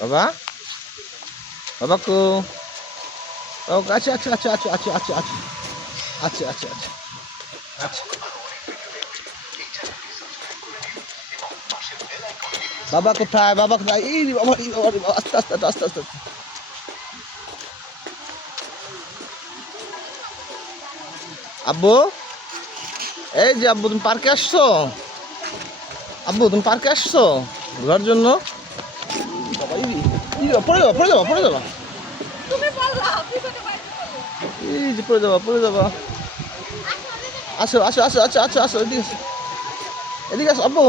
বাবা বাবা কো আচ্ছা আচ্ছা আচ্ছা আচ্ছা আচ্ছা আচ্ছা আচ্ছা আচ্ছা আচ্ছা আচ্ছা আচ্ছা বাবা কোথায় বাবা কোথায় এই বাবা এই বাবা রে বাবা, আস্তে আস্তে আস্তে আস্তে আস্তে আব্বু এই যে আব্বু তুমি পার্কে আসছো আব্বু তুমি পার্কে আসছো ঘোরার জন্য বাবা পড়ে যাবা পড়ে যাবা পড়ে যাবা এই যে পড়ে যাবা আসো আসো আসো আচ্ছা আচ্ছা আসো এদিকে আসো আব্বু